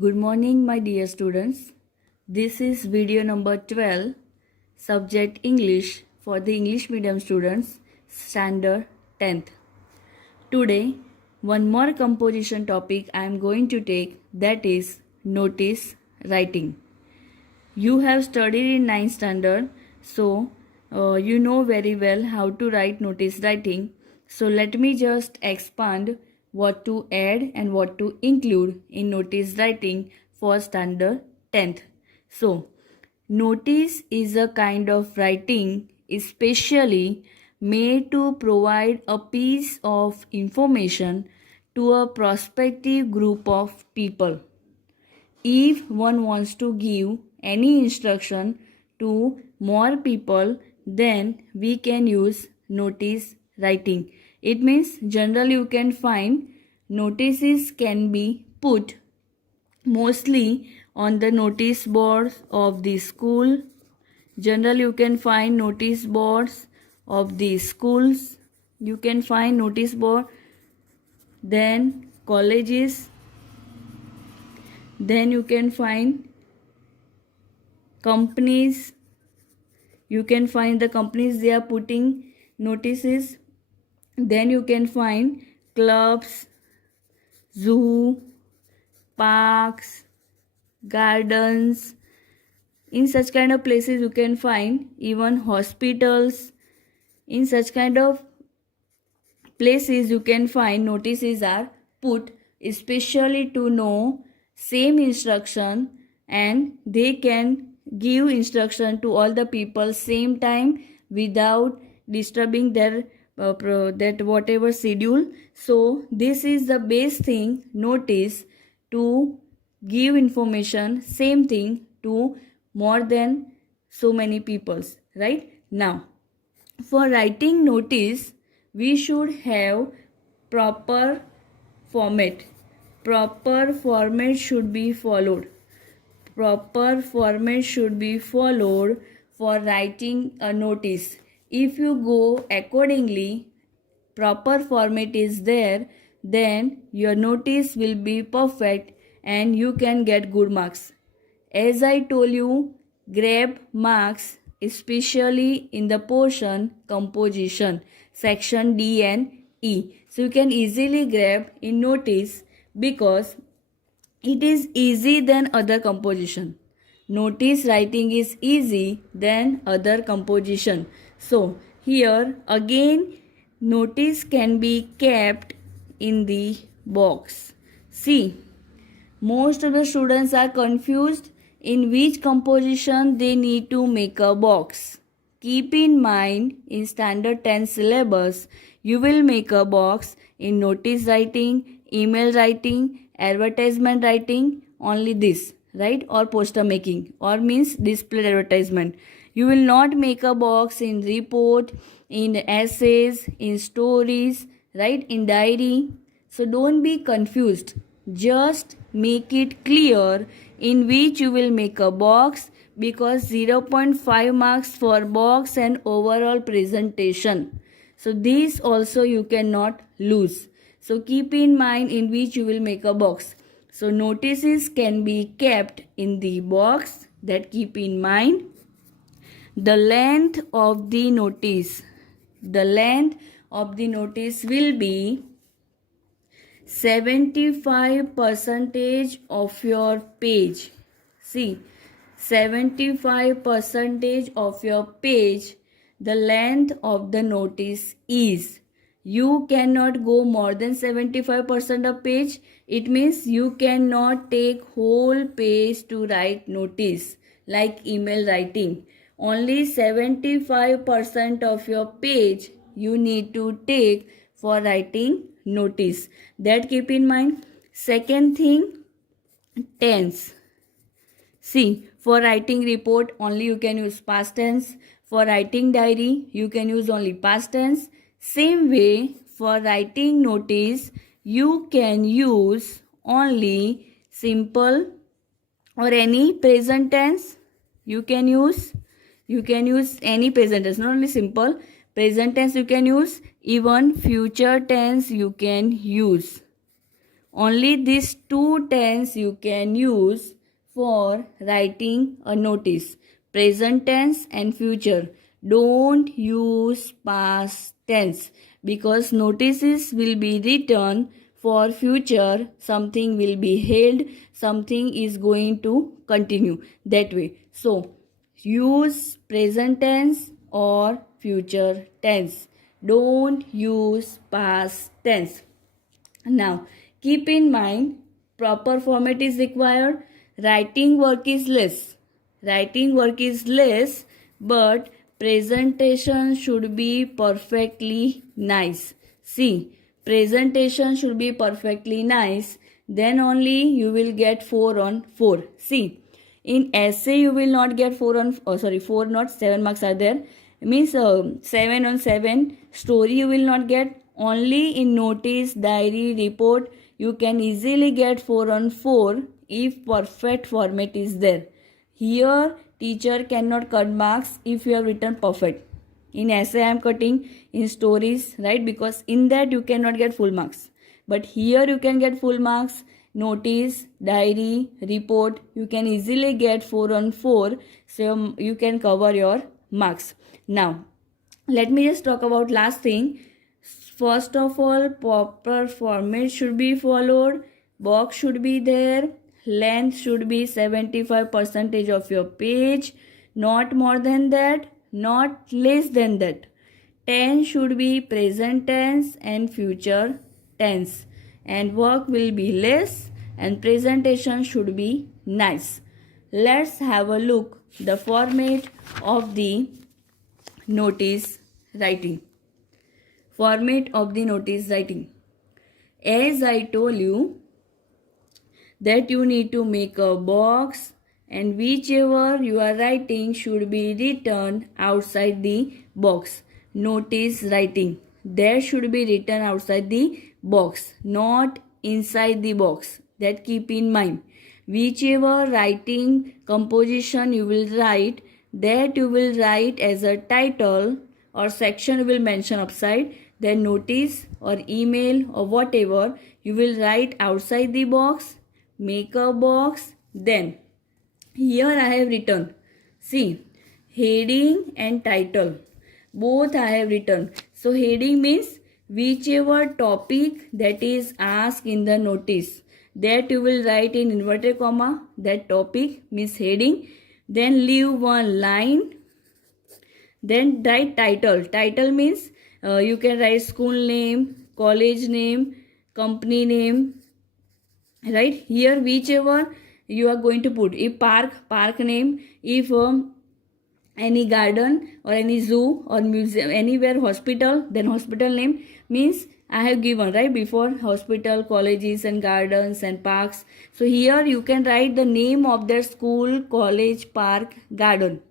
Good morning, my dear students. This is video number 12, subject English for the English medium students, standard 10th. Today, one more composition topic I am going to take, that is notice writing. You have studied in 9th standard, so you know very well how to write notice writing. So let me just expand what to add and what to include in notice writing for standard 10th. So, notice is a kind of writing especially made to provide a piece of information to a prospective group of people. If one wants to give any instruction to more people, then we can use notice writing. It means generally you can find notices can be put mostly on the notice boards of the school. Generally you can find notice boards of the schools. You can find notice board, then colleges, then you can find companies. You can find the companies, they are putting notices. Then you can find clubs, zoo, parks, gardens. In such kind of places you can find even hospitals. In such kind of places you can find notices are put especially to know same instruction, and they can give instruction to all the people same time without disturbing their that whatever schedule. So this is the best thing, notice, to give information same thing to more than so many peoples, right? Now, for writing notice we should have proper format. Proper format should be followed. Proper format should be followed for writing a notice. If you go accordingly, proper format is there, then your notice will be perfect and you can get good marks. As I told you, grab marks especially in the portion composition, section D and E. So you can easily grab in notice because it is easy than other composition. Notice writing is easy than other composition. So here again notice can be kept in the box. See, most of the students are confused in which composition they need to make a box. Keep in mind, in standard 10 syllabus, you will make a box in notice writing, email writing, advertisement writing, only this, right? Or poster making, or means display advertisement. You will not make a box in report, in essays, in stories, right? In diary. So don't be confused. Just make it clear in which you will make a box, because 0.5 marks for box and overall presentation. So this also you cannot lose. So keep in mind in which you will make a box. So notices can be kept in the box, that keep in mind. The length of the notice. The length of the notice will be 75% of your page. See, 75% of your page, the length of the notice is. You cannot go more than 75% of page. It means you cannot take whole page to write notice like email writing. Only 75% of your page you need to take for writing notice. That keep in mind. Second thing, tense. See, for writing report only you can use past tense. For writing diary you can use only past tense. Same way, for writing notice you can use only simple or any present tense. You can use any present tense, not only simple. Present tense you can use, even future tense you can use. Only these two tense you can use for writing a notice. Present tense and future. Don't use past tense because notices will be written for future. Something will be held. Something is going to continue that way. So, use present tense or future tense. Don't use past tense. Now, keep in mind, proper format is required. Writing work is less. Writing work is less, but presentation should be perfectly nice. See, presentation should be perfectly nice. Then only you will get 4 on 4. See, in essay you will not get 4 on 4 not 7 marks are there. It means 7 on 7. Story you will not get. Only in notice, diary, report you can easily get 4 on 4 if perfect format is there. Here teacher cannot cut marks if you have written perfect. In essay I am cutting, in stories, right, because in that you cannot get full marks. But here you can get full marks. Notice, diary, report, you can easily get 4 on 4. So you can cover your marks. Now, let me just talk about last thing. First of all, proper format should be followed. Box should be there. Length should be 75% of your page. Not more than that. Not less than that. Tense should be present tense and future tense. And work will be less and presentation should be nice. Let's have a look the format of the notice writing. Format of the notice writing. As I told you that you need to make a box and whichever you are writing should be written outside the box. Notice writing. There should be written outside the box, not inside the box. That keep in mind. Whichever writing composition you will write, that you will write as a title or section you will mention upside, then notice or email or whatever you will write outside the box, make a box. Then here I have written, see, heading and title, both I have written. So heading means whichever topic that is asked in the notice, that you will write in inverted comma, that topic means heading. Then leave one line. Then write title. Title means you can write school name, college name, company name, right? Here whichever you are going to put. If park name. If any garden or any zoo or museum, anywhere hospital, then hospital name means I have given right before hospital, colleges and gardens and parks. So here you can write the name of their school, college, park, garden.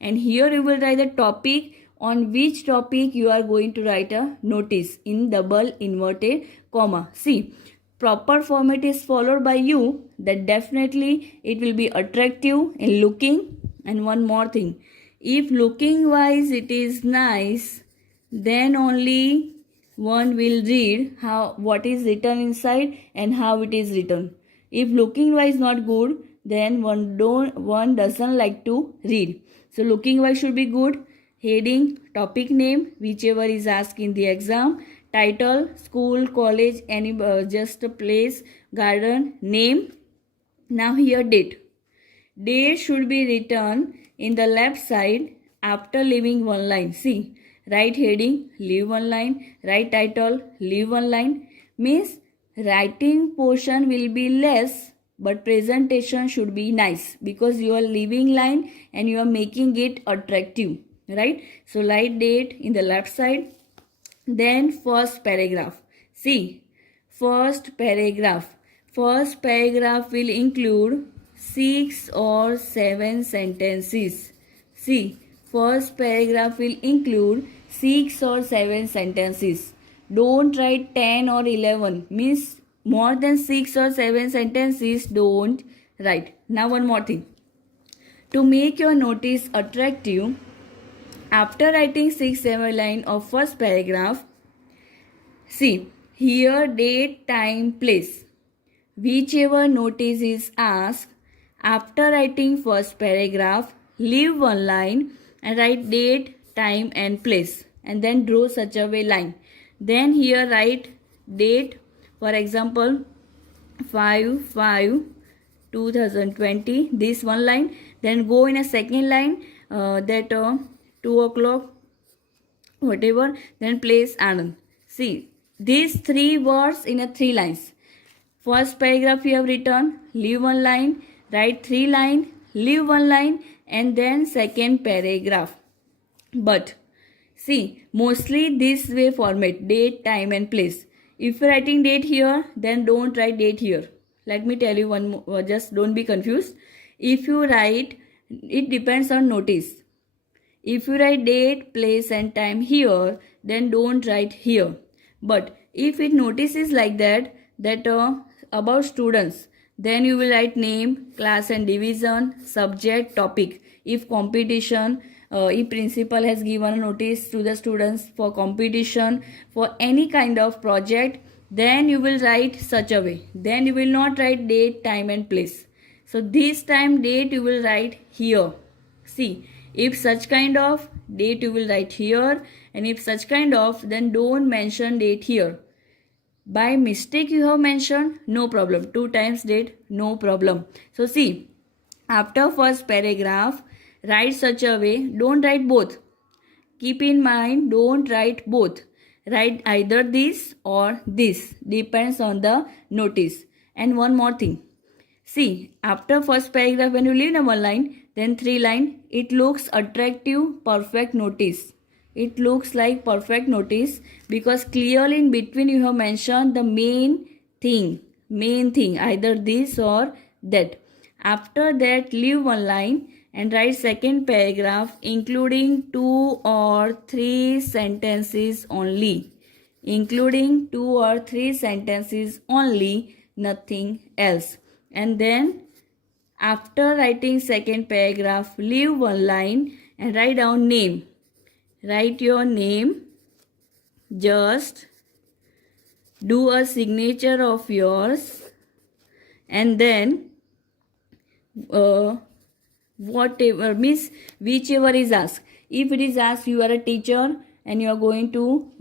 And here you will write the topic on which topic you are going to write a notice in double inverted comma. See, proper format is followed by you, that definitely it will be attractive in looking. And one more thing, if looking wise it is nice, then only one will read what is written inside and how it is written. If looking wise not good, then one doesn't like to read. So looking wise should be good. Heading, topic name, whichever is asked in the exam. Title, school, college, any just a place, garden, name. Now here date. Date should be written in the left side after leaving one line. See, write heading, leave one line, write title, leave one line. Means writing portion will be less, but presentation should be nice because you are leaving line and you are making it attractive, right? So write date in the left side. Then first paragraph. See, first paragraph. First paragraph will include 6 or 7 sentences. See, first paragraph will include 6 or 7 sentences. Don't write 10 or 11. Means more than 6 or 7 sentences don't write. Now one more thing. To make your notice attractive, after writing 6-7 line of first paragraph, see, here date, time, place. whichever notice is asked, after writing first paragraph, leave one line and write date, time and place, and then draw such a way line. Then here write date, for example 5/5/2020, this one line. Then go in a second line, that 2 o'clock whatever, then place Anand. See, these three words in a three lines. First paragraph you have written, leave one line, write three line, leave one line, and then second paragraph. But see, mostly this way format, date, time and place. If you're writing date here, then don't write date here. Let me tell you one more, just don't be confused. If you write, it depends on notice. If you write date, place and time here, then don't write here. But if it notices like that about students, then you will write name, class and division, subject, topic. If competition, if principal has given a notice to the students for competition, for any kind of project, then you will write such a way. Then you will not write date, time and place. So this time date you will write here. See, if such kind of date you will write here, and if such kind of, then don't mention date here. By mistake you have mentioned, no problem. 2 times date, no problem. So see, after first paragraph, write such a way, don't write both. Keep in mind, don't write both. Write either this or this, depends on the notice. And one more thing. See, after first paragraph, when you leave in one line, then three line, it looks attractive, perfect notice. It looks like perfect notice because clearly in between you have mentioned the main thing, either this or that. After that, leave one line and write second paragraph including 2 or 3 sentences only. Including 2 or 3 sentences only, nothing else. And then after writing second paragraph, leave one line and write down name. Write your name. Just do a signature of yours, and then whatever means whichever is asked. If it is asked, you are a teacher and you are going to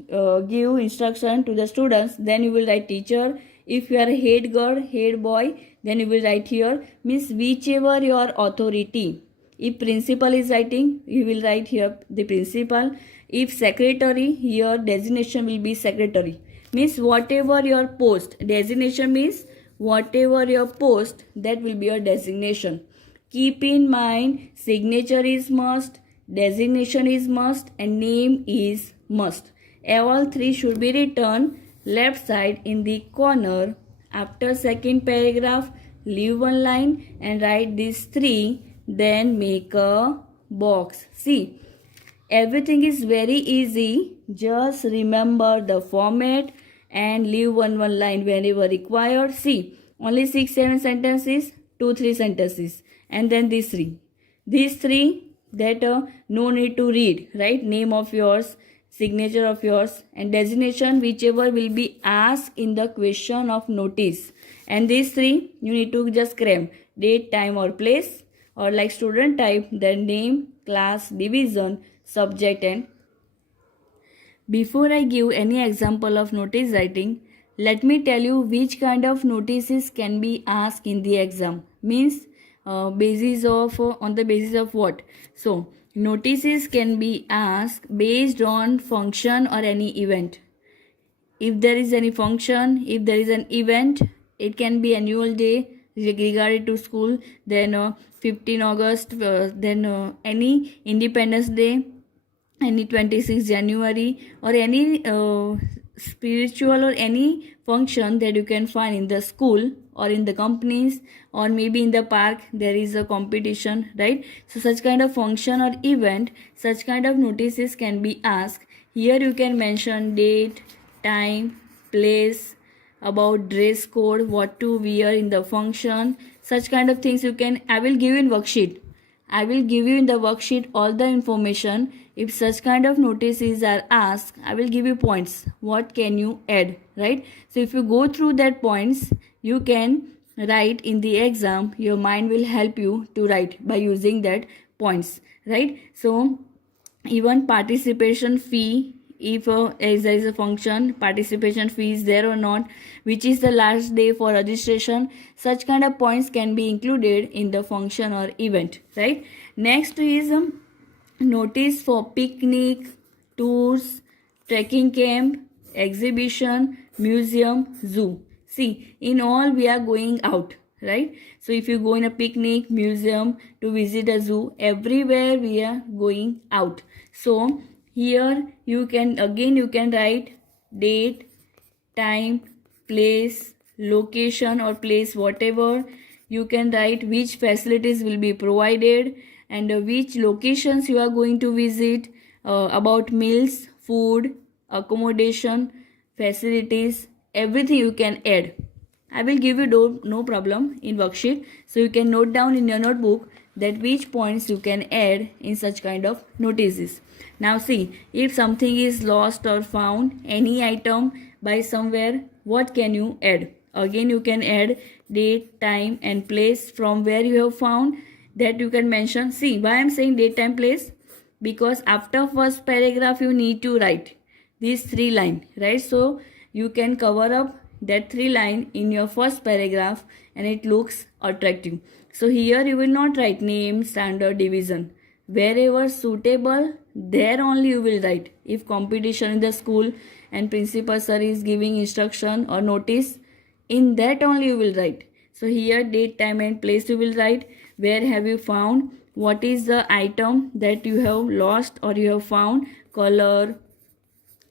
give instruction to the students, then you will write teacher. If you are a head girl, head boy, then you will write here, means whichever your authority. If principal is writing, you will write here the principal. If secretary, your designation will be secretary. Means whatever your post, designation means whatever your post, that will be your designation. Keep in mind, signature is must, designation is must, and name is must. All three should be written left side in the corner. After second paragraph, leave one line and write these three, then make a box. See, everything is very easy. Just remember the format and leave one line whenever required. See, only 6-7 sentences, 2-3 sentences, and then these three that no need to read, right? Name of yours, signature of yours, and designation, whichever will be asked in the question of notice. And these three you need to just cram: date, time or place, or like student type, then name, class, division, subject. And before I give any example of notice writing, let me tell you which kind of notices can be asked in the exam. Means on the basis of what? So notices can be asked based on function or any event. If there is any function, if there is an event, it can be annual day regarded to school, then 15 August, then any Independence Day, any 26 January, or any spiritual or any function that you can find in the school or in the companies, or maybe in the park there is a competition, right? So such kind of function or event, such kind of notices can be asked. Here you can mention date, time, place, about dress code, what to wear in the function, such kind of things you can. I will give you in worksheet. I will give you in the worksheet all the information. If such kind of notices are asked, I will give you points. What can you add, right? So if you go through that points, you can write in the exam. Your mind will help you to write by using that points, right? So even participation fee, if as there is a function, participation fee is there or not, which is the last day for registration, such kind of points can be included in the function or event, right? Next is notice for picnic, tours, trekking camp, exhibition, museum, zoo. See, in all we are going out, right? So if you go in a picnic, museum, to visit a zoo, everywhere we are going out. So here you can write date, time, place, location or place, whatever. You can write which facilities will be provided and which locations you are going to visit, about meals, food, accommodation, facilities, everything you can add. I will give you no problem in worksheet, so you can note down in your notebook that which points you can add in such kind of notices. Now see, if something is lost or found, any item by somewhere, what can you add? Again you can add date, time and place from where you have found, that you can mention. See, why I am saying date, time, place? Because after first paragraph you need to write these 3 lines, right? So you can cover up that 3 line in your first paragraph and it looks attractive. So here you will not write name, standard, division. Wherever suitable, there only you will write. If competition in the school and principal sir is giving instruction or notice, in that only you will write. So here date, time and place you will write. Where have you found? What is the item that you have lost or you have found? Color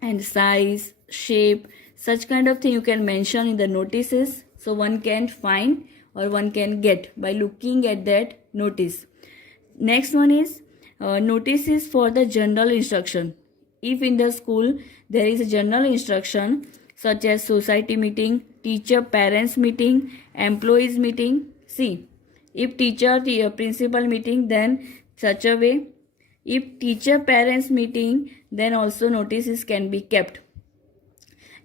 and size, shape, such kind of thing you can mention in the notices, so one can find or one can get by looking at that notice. Next one is notices for the general instruction. If in the school there is a general instruction such as society meeting, teacher parents meeting, employees meeting. See, if teacher principal meeting, then such a way. If teacher parents meeting, then also notices can be kept.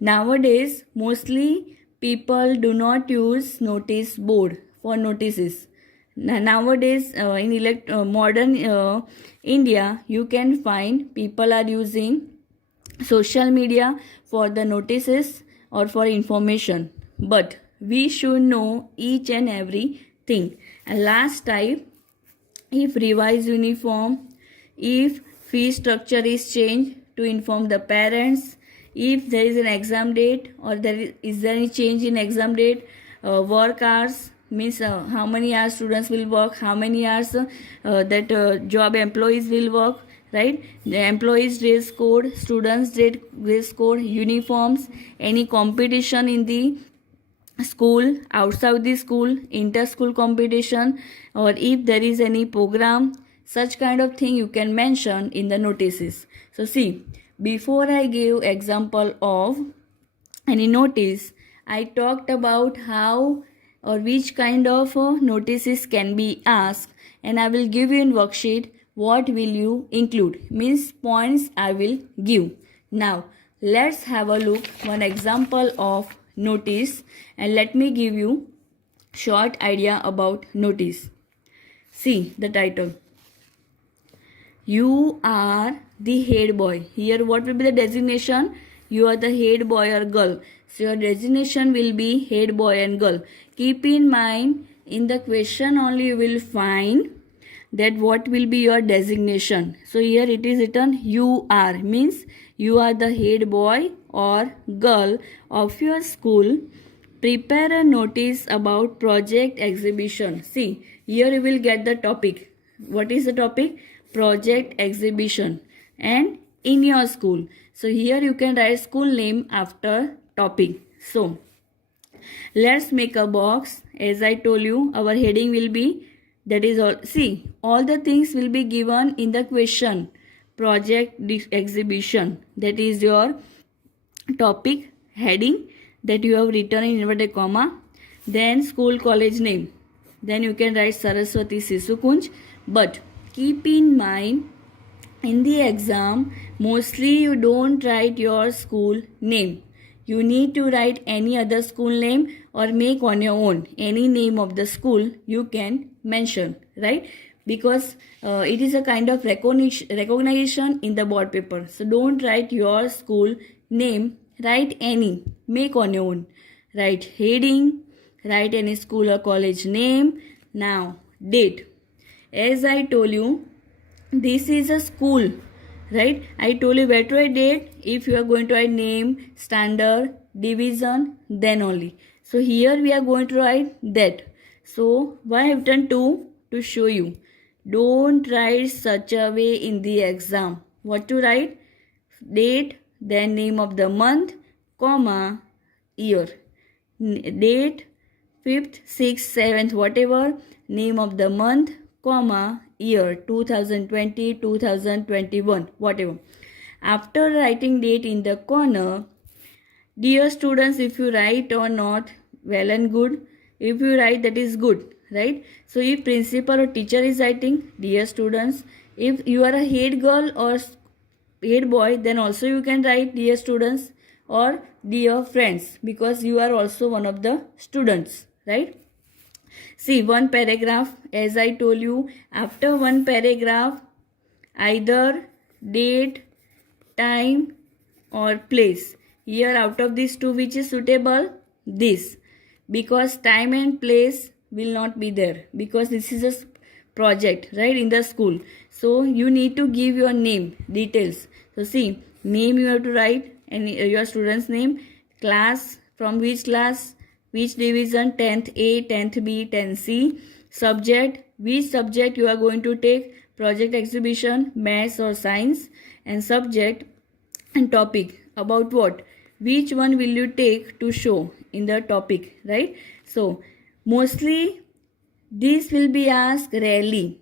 Nowadays, mostly people do not use notice board for notices. Nowadays, in modern India, you can find people are using social media for the notices or for information. But we should know each and every thing. And last type, if revised uniform, if fee structure is changed, to inform the parents. If there is an exam date or is there any change in exam date, work hours, means how many hours students will work, how many hours that job employees will work, right? The employees dress code, students dress code, uniforms, any competition in the school, outside the school, inter-school competition, or if there is any program, such kind of thing you can mention in the notices. So see, before I give example of any notice, I talked about how or which kind of notices can be asked, and I will give you in worksheet what will you include, means points I will give. Now let's have a look one example of notice, and let me give you short idea about notice. See the title. You are the head boy. Here what will be the designation? You are the head boy or girl. So your designation will be head boy and girl. Keep in mind, in the question only you will find that what will be your designation. So here it is written you are, means you are the head boy or girl of your school. Prepare a notice about project exhibition. See, here you will get the topic. What is the topic? Project exhibition, and in your school. So here you can write school name after topic. So let's make a box. As I told you, our heading will be, that is all. See, all the things will be given in the question. Project exhibition, that is your topic heading that you have written in inverted comma. Then school college name, then you can write Saraswati Sisu Kunj. But keep in mind, in the exam mostly you don't write your school name, you need to write any other school name or make on your own any name of the school you can mention, right? Because it is a kind of recognition in the board paper. So don't write your school name, write any, make on your own. Write heading, write any school or college name. Now, date. As I told you, this is a school, right? I told you where to write date. If you are going to write name, standard, division, then only. So here we are going to write that. So why I have done 2? To show you. Don't write such a way in the exam. What to write? Date, then name of the month, comma, year. Date, 5th, 6th, 7th, whatever, name of the month, comma, year, 2020, 2021, whatever. After writing date in the corner, dear students, if you write or not, well and good. If you write, that is good, right? So if principal or teacher is writing, dear students, if you are a head girl or head boy, then also you can write dear students or dear friends, because you are also one of the students, right? See, one paragraph, as I told you, after one paragraph, either date, time or place. Here out of these 2, which is suitable? This. Because time and place will not be there, because this is a project, right, in the school. So you need to give your name, details. So see, name you have to write, and your student's name, class, from which class, which division, 10th A, 10th B, 10th C, subject, which subject you are going to take, project exhibition, maths or science, and subject and topic, about what, which one will you take to show in the topic, right? So mostly this will be asked rarely.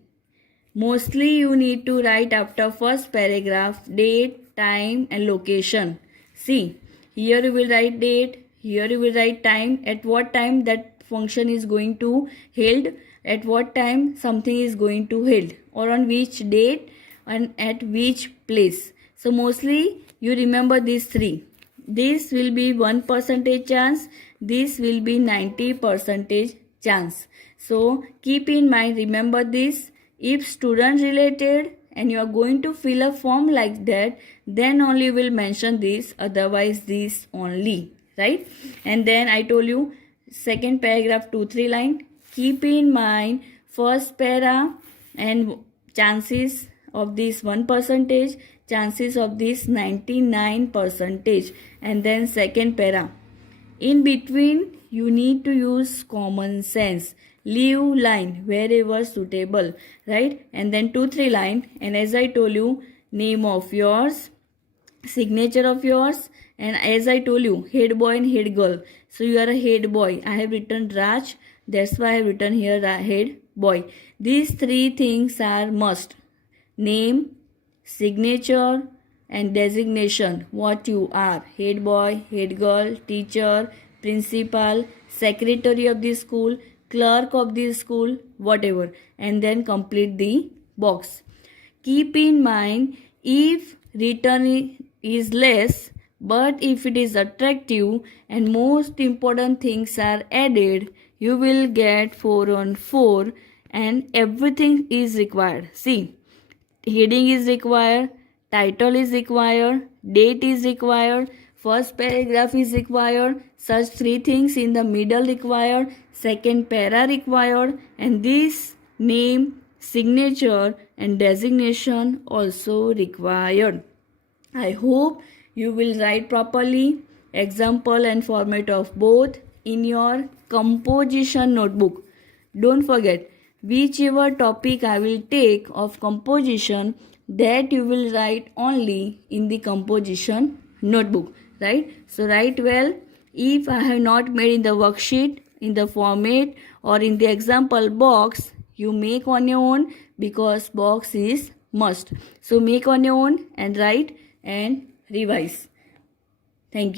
Mostly you need to write after first paragraph date, time and location. See, here you will write date, here you will write time, at what time that function is going to held, at what time something is going to held, or on which date and at which place. So mostly you remember these 3. This will be 1% chance, this will be 90% chance. So keep in mind, remember this. If student related and you are going to fill a form like that, then only will mention this, otherwise this only, right? And then I told you, second paragraph 2-3 line, keep in mind first para and chances of this 1%, chances of this 99%, and then second para. In between you need to use common sense. Leave line wherever suitable, right? And then 2-3 line, and as I told you, name of yours, signature of yours, and as I told you, head boy and head girl. So you are a head boy. I have written Raj, that's why I have written here head boy. These 3 things are must. Name, signature and designation, what you are, head boy, head girl, teacher, principal, secretary of the school, clerk of the school, whatever, and then complete the box. Keep in mind, if written is less, but if it is attractive and most important things are added, you will get 4 on 4, and everything is required. See, heading is required, title is required, date is required, first paragraph is required, such 3 things in the middle required, second para required, and this name, signature and designation also required. I hope you will write properly, example and format of both in your composition notebook. Don't forget, whichever topic I will take of composition, that you will write only in the composition notebook, right? So write well. If I have not made in the worksheet, in the format or in the example box, you make on your own, because box is must. So make on your own and write and revise. Thank you.